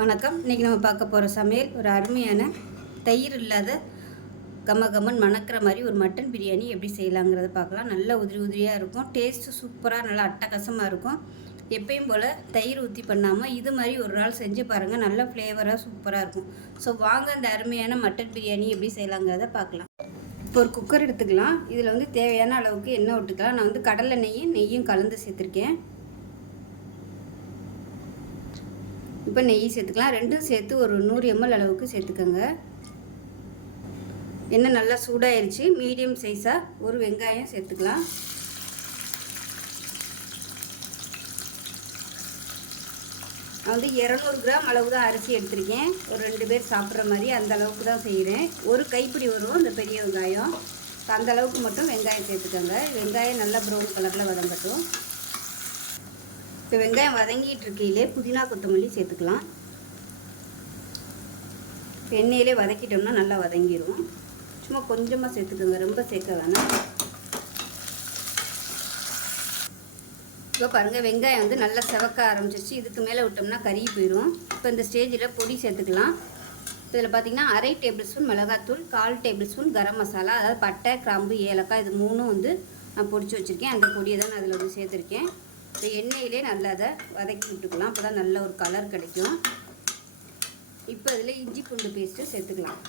வணக்கம். இன்றைக்கி நம்ம பார்க்க போகிற சமையல் ஒரு அருமையான தயிர் இல்லாத கமகமன் மணக்கிற மாதிரி ஒரு மட்டன் பிரியாணி எப்படி செய்யலாங்கிறத பார்க்கலாம். நல்லா உதிரி உதிரியாக இருக்கும். டேஸ்ட்டு சூப்பராக நல்லா அட்டகாசமாக இருக்கும். எப்பயும் போல் தயிர் ஊற்றி பண்ணாமல் இது மாதிரி ஒரு நாள் செஞ்சு பாருங்கள். நல்ல ஃப்ளேவராக சூப்பராக இருக்கும். ஸோ வாங்க அந்த அருமையான மட்டன் பிரியாணி எப்படி செய்யலாங்கிறத பார்க்கலாம். இப்போ ஒரு குக்கர் எடுத்துக்கலாம். இதில் வந்து தேவையான அளவுக்கு எண்ணெய் விட்டுக்கலாம். நான் வந்து கடலை நெய்யும் கலந்து சேர்த்துருக்கேன். இப்போ நெய் சேர்த்துக்கலாம். ரெண்டும் சேர்த்து ஒரு 100 ml அளவுக்கு சேர்த்துக்கோங்க. எண்ணெய் நல்லா சூடாயிருச்சு. மீடியம் சைஸாக ஒரு வெங்காயம் சேர்த்துக்கலாம். நான் வந்து 200 கிராம் அளவு தான் அரிசி எடுத்திருக்கேன். ஒரு 2 பேர் சாப்பிட்ற மாதிரி அந்த அளவுக்கு தான் செய்கிறேன். ஒரு கைப்பிடி வரும் இந்த பெரிய வெங்காயம். அந்த அளவுக்கு மட்டும் வெங்காயம் சேர்த்துக்கோங்க. வெங்காயம் நல்லா ப்ரௌன் கலரில் வதங்கட்டும். இப்போ வெங்காயம் வதங்கிட்டு இருக்கையிலே புதினா கொத்தமல்லி சேர்த்துக்கலாம். எண்ணெயிலே வதக்கிட்டோம்னா நல்லா வதங்கிடும். சும்மா கொஞ்சமாக சேர்த்துக்கோங்க, ரொம்ப சேர்க்க வேணாம். இப்போ பாருங்கள் வெங்காயம் வந்து நல்லா செவக்க ஆரம்பிச்சிருச்சு. இதுக்கு மேலே விட்டோம்னா கறி போயிடும். இப்போ இந்த ஸ்டேஜில் பொடி சேர்த்துக்கலாம். இதில் பார்த்திங்கன்னா 1/2 டேபிள் ஸ்பூன் மிளகாத்தூள், 1/4 டேபிள் ஸ்பூன் கரம் மசாலா, அதாவது பட்டை, கிராம்பு, ஏலக்காய், இது 3 வந்து நான் பொடிச்சு வச்சுருக்கேன். அந்த பொடியை தான் நான் அதில் வந்து சேர்த்துருக்கேன். இப்போ எண்ணெயிலே நல்லா அதை வதக்கி விட்டுக்கலாம். அப்போ தான் நல்ல ஒரு கலர் கிடைக்கும். இப்போ இதில் இஞ்சி பூண்டு பேஸ்ட்டு சேர்த்துக்கலாம்.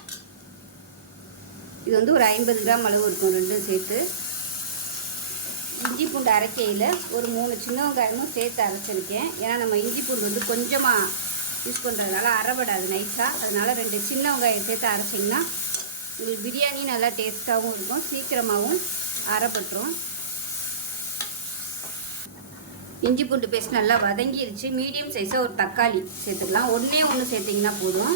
இது வந்து ஒரு 50 கிராம் அளவு இருக்கும். ரெண்டும் சேர்த்து இஞ்சி பூண்டு அரைக்கையில் ஒரு 3 சின்ன வெங்காயமும் சேர்த்து அரைச்சிருக்கேன். ஏன்னா நம்ம இஞ்சி பூண்டு வந்து கொஞ்சமாக யூஸ் பண்ணுறதுனால அரைபடாது நைஸாக. அதனால் 2 சின்ன வெங்காயம் சேர்த்து அரைச்சிங்கன்னா உங்களுக்கு பிரியாணி நல்லா டேஸ்ட்டாகவும் இருக்கும், சீக்கிரமாகவும் அரைப்பட்டுரும். இஞ்சி பூண்டு பேஸ்ட் நல்லா வதங்கிடுச்சு. மீடியம் சைஸாக ஒரு தக்காளி சேர்த்துக்கலாம். ஒன்றே சேர்த்திங்கன்னா போதும்.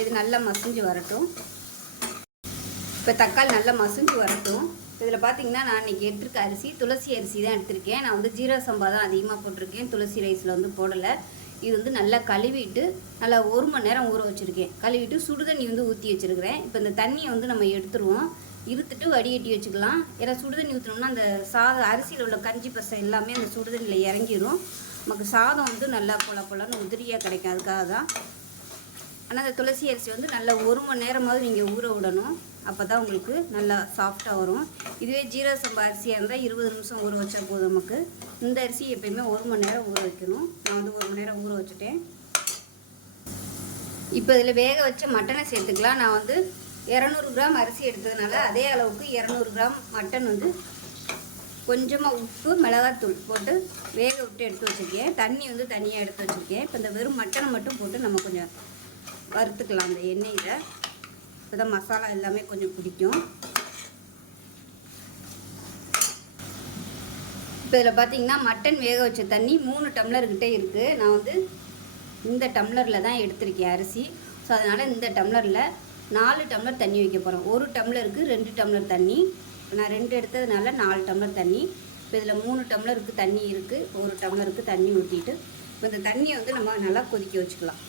இது நல்லா மசிஞ்சு வரட்டும். இப்போ தக்காளி நல்லா மசிஞ்சு வரட்டும். இதில் பார்த்திங்கன்னா நான் இன்றைக்கி எடுத்துருக்க அரிசி துளசி அரிசி தான் எடுத்திருக்கேன். நான் வந்து ஜீரக சம்பா தான் அதிகமாக போட்டிருக்கேன். துளசி ரைஸில் வந்து போடலை. இது வந்து நல்லா கழுவிட்டு நல்லா 1 மணி நேரம் ஊற வச்சுருக்கேன். கழுவிட்டு சுடுதண்ணி வந்து ஊற்றி வச்சுருக்கிறேன். இப்போ இந்த தண்ணியை வந்து நம்ம எடுத்துருவோம். இருத்துட்டு வடிகட்டி வச்சுக்கலாம். ஏன்னா சுடுதண்ணி ஊற்றினோம்னா அந்த சாதம் அரிசியில் உள்ள கஞ்சி பசை எல்லாமே அந்த சுடுதண்ணியில் இறங்கிடும். நமக்கு சாதம் வந்து நல்லா பொலன்னு உதிரியாக கிடைக்கும். அதுக்காக தான். ஆனால் அந்த துளசி அரிசி வந்து நல்லா 1 மணி நேரமாவது நீங்கள் ஊற விடணும். அப்போ தான் உங்களுக்கு நல்லா சாஃப்டாக வரும். இதுவே ஜீரக சம்பா அரிசியாக இருந்தால் 20 நிமிஷம் ஊற வச்சா போதும் நமக்கு. இந்த அரிசி எப்பயுமே 1 மணி நேரம் ஊற வைக்கணும். நான் வந்து 1 மணி நேரம் ஊற வச்சுட்டேன். இப்போ இதில் வேக வச்ச மட்டனை சேர்த்துக்கலாம். நான் வந்து 200 கிராம் அரிசி எடுத்ததுனால அதே அளவுக்கு 200 கிராம் மட்டன் வந்து கொஞ்சமாக உப்பு, மிளகாத்தூள் போட்டு வேக விட்டு எடுத்து வச்சுருக்கேன். தண்ணி வந்து தனியாக எடுத்து வச்சுருக்கேன். இப்போ இந்த வெறும் மட்டனை மட்டும் போட்டு நம்ம கொஞ்சம் வறுத்துக்கலாம் அந்த எண்ணெயில். இப்போ தான் மசாலா எல்லாமே கொஞ்சம் பிடிக்கும். இப்போ இதில் பார்த்திங்கன்னா மட்டன் வேக வச்ச தண்ணி 3 டம்ளர்கிட்டே இருக்குது. நான் வந்து இந்த டம்ளரில் தான் எடுத்திருக்கேன் அரிசி. ஸோ அதனால் இந்த டம்ளரில் 4 டம்ளர் தண்ணி வைக்க போகிறோம். 1 டம்ளருக்கு 2 டம்ளர் தண்ணி. நான் 2 எடுத்ததுனால 4 டம்ளர் தண்ணி. இப்போ இதில் 3 டம்ளருக்கு தண்ணி இருக்குது. 1 டம்ளருக்கு தண்ணி ஊற்றிட்டு இப்போ இந்த தண்ணியை வந்து நம்ம நல்லா கொதிக்க வச்சுக்கலாம்.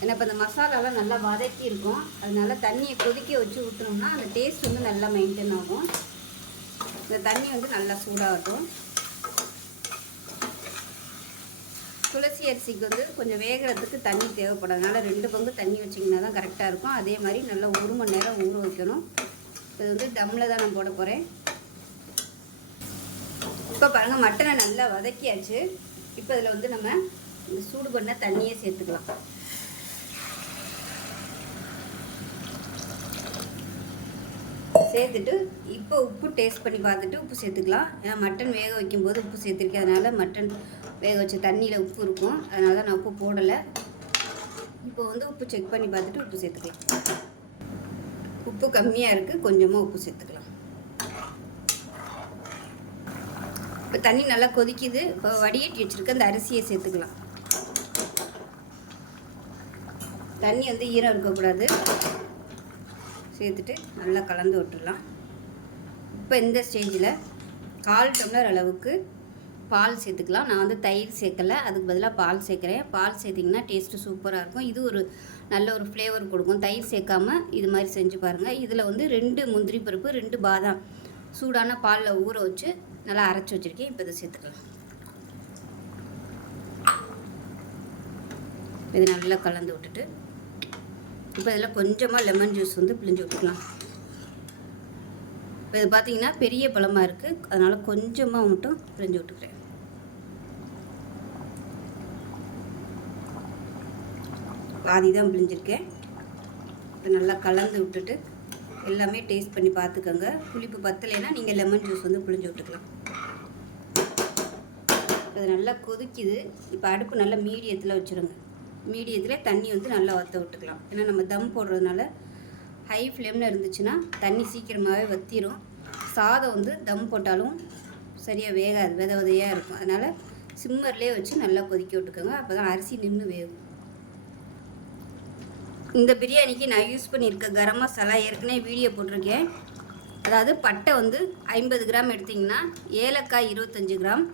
ஏன்னா இப்போ இந்த மசாலாலாம் நல்லா வதக்கி இருக்கும். அதனால தண்ணியை கொதிக்க வச்சு ஊற்றினோம்னா அந்த டேஸ்ட் வந்து நல்லா மெயின்டைன் ஆகும். இந்த தண்ணி வந்து நல்லா சூடாகட்டும். துளசி அரிசிக்கு வந்து கொஞ்சம் வேகிறதுக்கு தண்ணி தேவைப்படுறதுனால 2 பங்கு தண்ணி வச்சிங்கன்னா தான் கரெக்டாக இருக்கும். அதே மாதிரி நல்லா 1 மணி நேரம் ஊற வைக்கணும். இது வந்து தம்மில் தான் நான் போட போகிறேன். இப்போ பாருங்கள் மட்டனை நல்லா வதக்கியாச்சு. இப்போ இதில் வந்து நம்ம இந்த சூடு பண்ண தண்ணியை சேர்த்துக்கலாம். சேர்த்துட்டு இப்போ உப்பு டேஸ்ட் பண்ணி பார்த்துட்டு உப்பு சேர்த்துக்கலாம். ஏன்னா மட்டன் வேக வைக்கும்போது உப்பு சேர்த்துருக்கேன். அதனால் மட்டன் வேக வச்ச தண்ணியில் உப்பு இருக்கும். அதனால தான் நான் உப்பு போடலை. இப்போ வந்து உப்பு செக் பண்ணி பார்த்துட்டு உப்பு சேர்த்துக்கலாம். உப்பு கம்மியாக இருக்குது, கொஞ்சமாக உப்பு சேர்த்துக்கலாம். இப்போ தண்ணி நல்லா கொதிக்குது. இப்போ வடிகட்டி வச்சுருக்க அந்த அரிசியை சேர்த்துக்கலாம். தண்ணி வந்து ஈரம் இருக்கக்கூடாது. சேர்த்துட்டு நல்லா கலந்து விட்டுடலாம். இப்போ இந்த ஸ்டேஜில் 1/4 டம்ளர் அளவுக்கு பால் சேர்த்துக்கலாம். நான் வந்து தயிர் சேர்க்கலை, அதுக்கு பதிலாக பால் சேர்க்குறேன். பால் சேர்த்திங்கன்னா டேஸ்ட்டு சூப்பராக இருக்கும். இது ஒரு நல்ல ஒரு ஃப்ளேவர் கொடுக்கும். தயிர் சேர்க்காமல் இது மாதிரி செஞ்சு பாருங்கள். இதில் வந்து 2 முந்திரி பருப்பு, 2 பாதாம் சூடான பாலில் ஊற வச்சு நல்லா அரைச்சி வச்சுருக்கேன். இப்போ இதை சேர்த்துக்கலாம். இது நல்லா கலந்து விட்டுட்டு இப்போ இதில் கொஞ்சமாக லெமன் ஜூஸ் வந்து பிழிஞ்சு விட்டுக்கலாம். இப்போ இது பார்த்திங்கன்னா பெரிய பழமாக இருக்குது, அதனால் கொஞ்சமாக மட்டும் பிழிஞ்சு விட்டுக்கிறேன். பாதி தான் பிழிஞ்சிருக்கேன். இப்போ நல்லா கலந்து விட்டுட்டு எல்லாமே டேஸ்ட் பண்ணி பார்த்துக்கோங்க. புளிப்பு பத்தலைன்னா நீங்கள் லெமன் ஜூஸ் வந்து பிழிஞ்சு விட்டுக்கலாம். அது நல்லா கொதிக்குது. இப்போ அடுப்பு நல்லா மீடியத்தில் வச்சுருங்க. மீடியத்தில் தண்ணி வந்து நல்லா வற்ற விட்டுக்கலாம். ஏன்னா நம்ம தம் போடுறதுனால ஹை ஃப்ளேமில் இருந்துச்சுன்னா தண்ணி சீக்கிரமாகவே வற்றிடும். சாதம் வந்து தம் போட்டாலும் சரியாக வேகாது, வித விதையாக இருக்கும். அதனால் சிம்மர்லேயே வச்சு நல்லா கொதிக்க விட்டுக்கோங்க. அப்போ தான் அரிசி நின்று வேகும். இந்த பிரியாணிக்கு நான் யூஸ் பண்ணியிருக்க கரம் மசாலா ஏற்கனவே வீடியோ போட்டிருக்கேன். அதாவது பட்டை வந்து 50 கிராம் எடுத்திங்கன்னா ஏலக்காய் 25 கிராம்,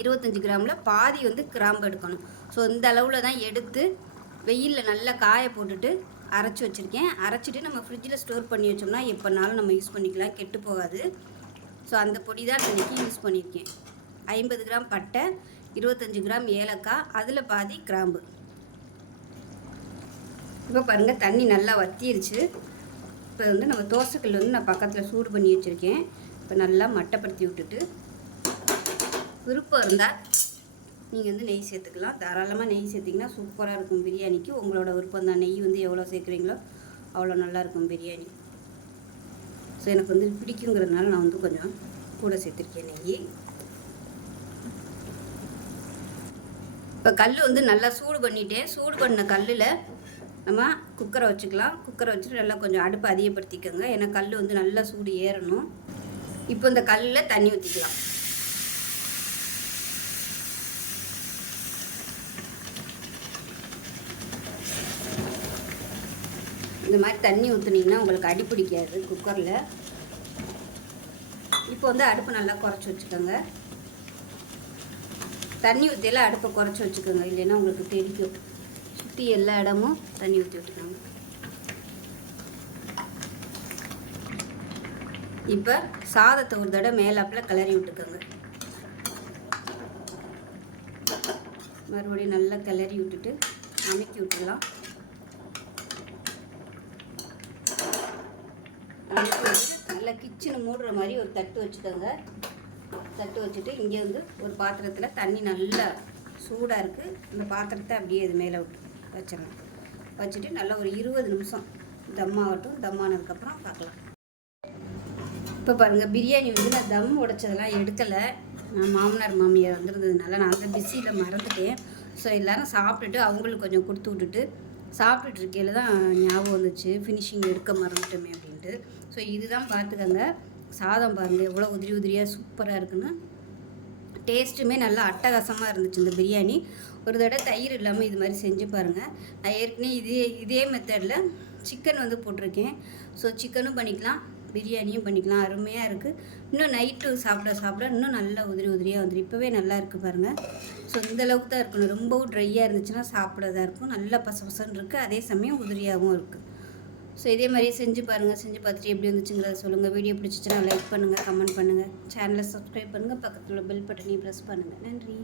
25 கிராமில் பாதி வந்து கிராம்பு எடுக்கணும். ஸோ இந்த அளவில் தான் எடுத்து வெயிலில் நல்லா காய போட்டுட்டு அரைச்சி வச்சுருக்கேன். அரைச்சிட்டு நம்ம ஃப்ரிட்ஜில் ஸ்டோர் பண்ணி வச்சோம்னா எப்போனாலும் நம்ம யூஸ் பண்ணிக்கலாம், கெட்டு போகாது. ஸோ அந்த பொடி தான் இன்றைக்கி யூஸ் பண்ணியிருக்கேன். 50 கிராம் பட்டை, 25 கிராம் ஏலக்காய், அதில் பாதி கிராம்பு. இப்போ பாருங்கள் தண்ணி நல்லா வற்றிருச்சு. இப்போ வந்து நம்ம தோசைக்கல் வந்து நான் பக்கத்தில் சூடு பண்ணி வச்சுருக்கேன். இப்போ நல்லா மட்டைப்படுத்தி விட்டுட்டு விருப்பம் இருந்தால் நீங்கள் வந்து நெய் சேர்த்துக்கலாம். தாராளமாக நெய் சேர்த்திங்கன்னா சூப்பராக இருக்கும் பிரியாணிக்கு. உங்களோட விருப்பம் தான். நெய் வந்து எவ்வளோ சேர்க்குறீங்களோ அவ்வளோ நல்லாயிருக்கும் பிரியாணி. ஸோ எனக்கு வந்து பிடிக்குங்கிறதுனால நான் வந்து கொஞ்சம் கூட சேர்த்துருக்கேன் நெய். இப்போ கல் வந்து நல்லா சூடு பண்ணிட்டேன். சூடு பண்ண கல்லில் நம்ம குக்கரை வச்சுக்கலாம். குக்கரை வச்சுட்டு நல்லா கொஞ்சம் அடுப்பை அதிகப்படுத்திக்கோங்க. ஏன்னா கல் வந்து நல்லா சூடு ஏறணும். இப்போ இந்த கல்லில் தண்ணி ஊற்றிக்கலாம். இந்த மாதிரி தண்ணி ஊற்றுனீங்கன்னா உங்களுக்கு அடி பிடிக்காது குக்கரில். இப்போ வந்து அடுப்பை நல்லா குறைச்சி வச்சுக்கோங்க. தண்ணி ஊற்றியெல்லாம் அடுப்பை குறைச்சி வச்சுக்கோங்க, இல்லைன்னா உங்களுக்கு தெரிக்கும். சுற்றி எல்லா இடமும் தண்ணி ஊற்றி விட்டுக்கோங்க. இப்போ சாதத்தை ஒரு தடவை மேலாப்பில் கிளறி விட்டுக்கோங்க. மறுபடியும் நல்லா கிளறி விட்டுட்டு அமைக்கி விட்டுடலாம். அமைக்கி விட்டுட்டு நல்லா கிச்சனை மூடுற மாதிரி ஒரு தட்டு வச்சுக்கோங்க. தட்டு வச்சுட்டு இங்கே வந்து ஒரு பாத்திரத்தில் தண்ணி நல்லா சூடாக இருக்குது. இந்த பாத்திரத்தை அப்படியே இது மேலே விட்டு வச்சிடலாம். வச்சுட்டு நல்லா ஒரு 20 நிமிஷம் தம்மாகட்டும். தம்மானதுக்கப்புறம் பார்க்கலாம். இப்போ பாருங்கள் பிரியாணி வந்து நான் தம் உடைச்சதெல்லாம் எடுக்கலை. நான் மாமனார் மாமியார் வந்துருந்ததுனால நான் அந்த பிஸியில் மறந்துட்டேன். ஸோ எல்லோரும் சாப்பிட்டுட்டு அவங்களுக்கு கொஞ்சம் கொடுத்து விட்டுட்டு சாப்பிட்டுட்டு இருக்கையில் தான் ஞாபகம் வந்துச்சு ஃபினிஷிங் எடுக்க மறந்துட்டோமே அப்படின்ட்டு. ஸோ இதுதான் பார்த்துக்கோங்க. சாதம் பாருங்கள் எவ்வளோ உதிரி உதிரியாக சூப்பராக இருக்குன்னு. டேஸ்ட்டுமே நல்லா அட்டகாசமாக இருந்துச்சு இந்த பிரியாணி. ஒரு தடவை தயிர் இல்லாமல் இது மாதிரி செஞ்சு பாருங்கள். நான் ஏற்கனவே இதே மெத்தடில் சிக்கன் வந்து போட்டிருக்கேன். ஸோ சிக்கனும் பண்ணிக்கலாம், பிரியாணியும் பண்ணிக்கலாம். அருமையாக இருக்குது. இன்னும் நைட்டு சாப்பிட இன்னும் நல்லா உதிரி உதிரியாக வந்துடும். இப்போவே நல்லா இருக்குது பாருங்கள். ஸோ இந்தளவுக்கு தான் இருக்கணும். ரொம்பவும் ட்ரையாக இருந்துச்சுன்னா சாப்பிடதான் இருக்கும். நல்லா பசபசன்னு இருக்குது, அதே சமயம் உதிரியாகவும் இருக்குது. ஸோ இதே மாதிரியே செஞ்சு பாருங்கள். செஞ்சு பார்த்துட்டு எப்படி வந்துச்சுங்கிறத சொல்லுங்கள். வீடியோ பிடிச்சிச்சுன்னா லைக் பண்ணுங்கள், கமெண்ட் பண்ணுங்கள், சேனலை சப்ஸ்கிரைப் பண்ணுங்கள், பக்கத்தில் உள்ள பெல் பட்டனையும் ப்ரெஸ் பண்ணுங்கள். நன்றி.